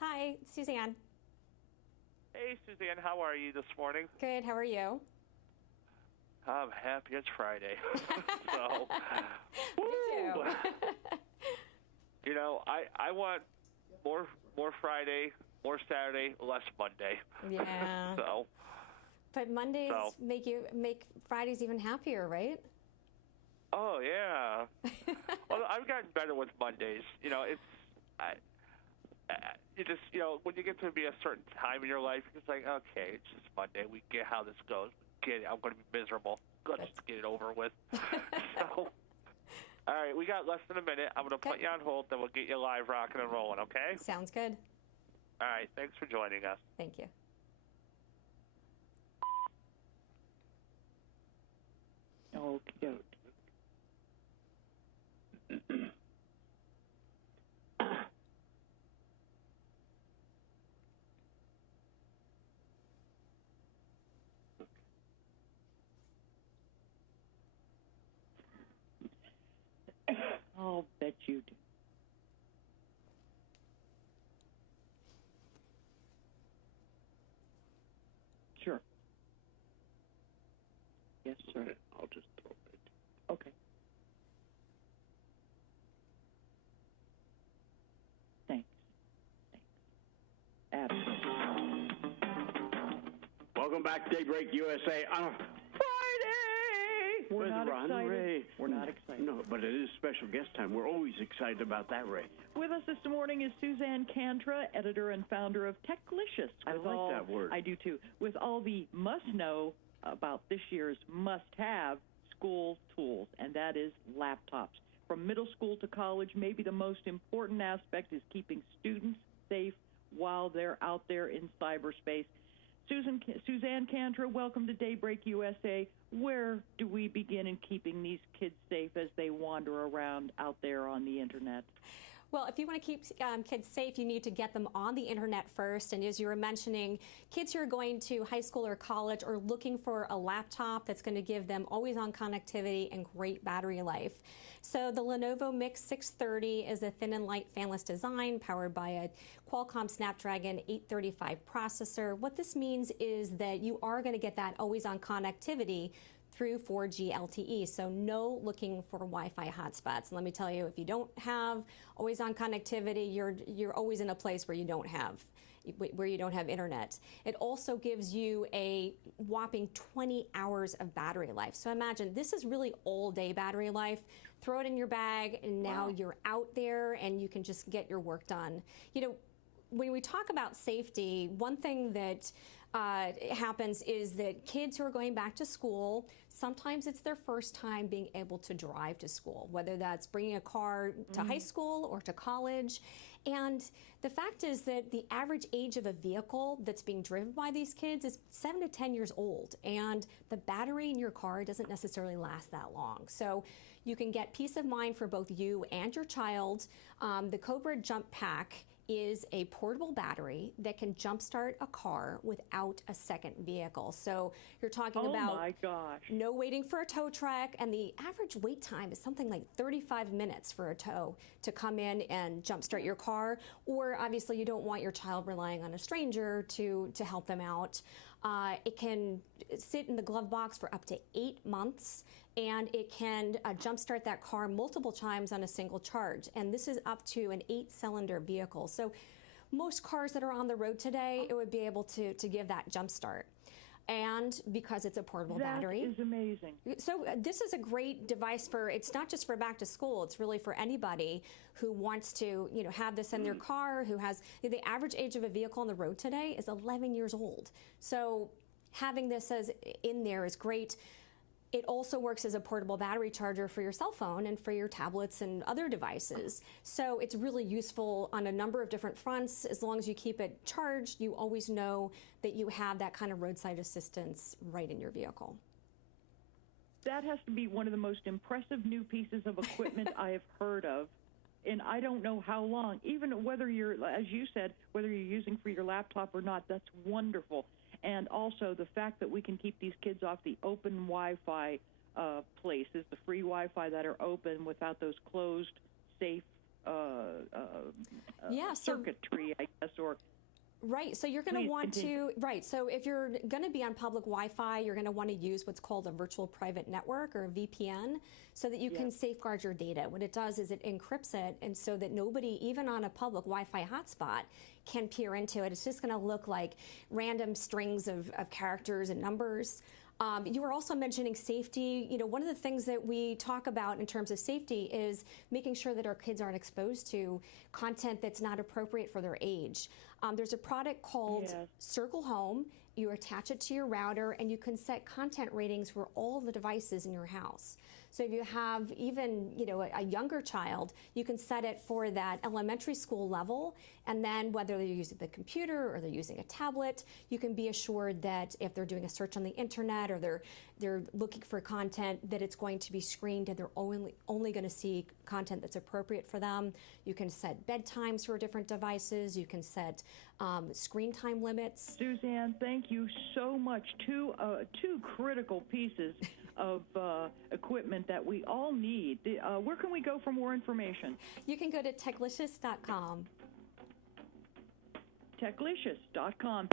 Hi, Suzanne. Hey, Suzanne, how are you this morning? Good, how are you? I'm happy it's Friday. So, Me too. you know, I want more Friday, more Saturday, less Monday. Yeah. So, But Mondays make Fridays even happier, right? oh yeah. Well, I've gotten better with Mondays. You know, you just, when you get to be a certain time in your life, it's like, okay, it's just Monday. We get how this goes. We get it. I'm going to be miserable. Let's just get it over with. So, all right, we got less than a minute. I'm going to put you on hold, then we'll get you live rocking and rolling, okay? Sounds good. All right, thanks for joining us. Thank you. Okay. I'll bet you do. Sure. Yes, sir. Okay, I'll just throw it. Okay. Thanks. Absolutely. Welcome back to Daybreak USA on a Friday. We're with not Ron excited. Ray. We're not excited. No, but it is special guest time. We're always excited about that, Ray. With us this morning is Suzanne Kantra, editor and founder of Techlicious. I like that word. I do too. With all the must-know about this year's must-have school tools, and that is laptops. From middle school to college, maybe the most important aspect is keeping students safe while they're out there in cyberspace. Suzanne Kantra, welcome to Daybreak USA. Where do we begin in keeping these kids safe as they wander around out there on the internet? Well, if you want to keep kids safe, you need to get them on the internet first. And as you were mentioning, kids who are going to high school or college are looking for a laptop that's going to give them always-on connectivity and great battery life. So the Lenovo Mix 630 is a thin and light fanless design powered by a Qualcomm Snapdragon 835 processor. What this means is that you are going to get that always-on connectivity through 4G LTE, so no looking for Wi-Fi hotspots. And let me tell you, if you don't have always-on connectivity, you're always in a place where you don't have internet. It also gives you a whopping 20 hours of battery life. So imagine this is really all-day battery life. Throw it in your bag, and now you're out there, and you can just get your work done. You know, when we talk about safety, one thing that happens is that kids who are going back to school, sometimes it's their first time being able to drive to school, whether that's bringing a car to high school or to college. And the fact is that the average age of a vehicle that's being driven by these kids is 7 to 10 years old, and the battery in your car doesn't necessarily last that long. So you can get peace of mind for both you and your child. The Cobra Jump Pack is a portable battery that can jumpstart a car without a second vehicle. So you're talking about my gosh. No waiting for a tow truck, and the average wait time is something like 35 minutes for a tow to come in and jumpstart your car. Or obviously you don't want your child relying on a stranger to help them out. It can sit in the glove box for up to 8 months, and it can jumpstart that car multiple times on a single charge. And this is up to an 8-cylinder vehicle. So most cars that are on the road today, it would be able to give that jumpstart. And because it's a portable battery. That is amazing. So this is a great device for, it's not just for back to school, it's really for anybody who wants to, have this in their car, who has, the average age of a vehicle on the road today is 11 years old. So having this in there is great. It also works as a portable battery charger for your cell phone and for your tablets and other devices. So it's really useful on a number of different fronts. As long as you keep it charged, you always know that you have that kind of roadside assistance right in your vehicle. That has to be one of the most impressive new pieces of equipment I have heard of. And I don't know how long, even whether you're, as you said, whether you're using for your laptop or not, that's wonderful. And also the fact that we can keep these kids off the open Wi-Fi places, the free Wi-Fi that are open without those closed, safe Yeah, so- circuitry, I guess, or Right, so you're going to Please want continue. to, right, so if you're going to be on public Wi-Fi, you're going to want to use what's called a virtual private network, or a VPN, so that you can safeguard your data. What it does is it encrypts it, and so that nobody, even on a public Wi-Fi hotspot, can peer into it. It's just going to look like random strings of characters and numbers. You were also mentioning safety. You know, one of the things that we talk about in terms of safety is making sure that our kids aren't exposed to content that's not appropriate for their age. There's a product called Circle Home. You attach it to your router, and you can set content ratings for all the devices in your house. So if you have even, you know, a younger child, you can set it for that elementary school level, and then whether they're using the computer or they're using a tablet, you can be assured that if they're doing a search on the internet or they're looking for content, that it's going to be screened and they're only going to see content that's appropriate for them. You can set bedtimes for different devices. You can set screen time limits. Suzanne, thank you so much. Two critical pieces of equipment that we all need. Where can we go for more information? You can go to techlicious.com. Techlicious.com.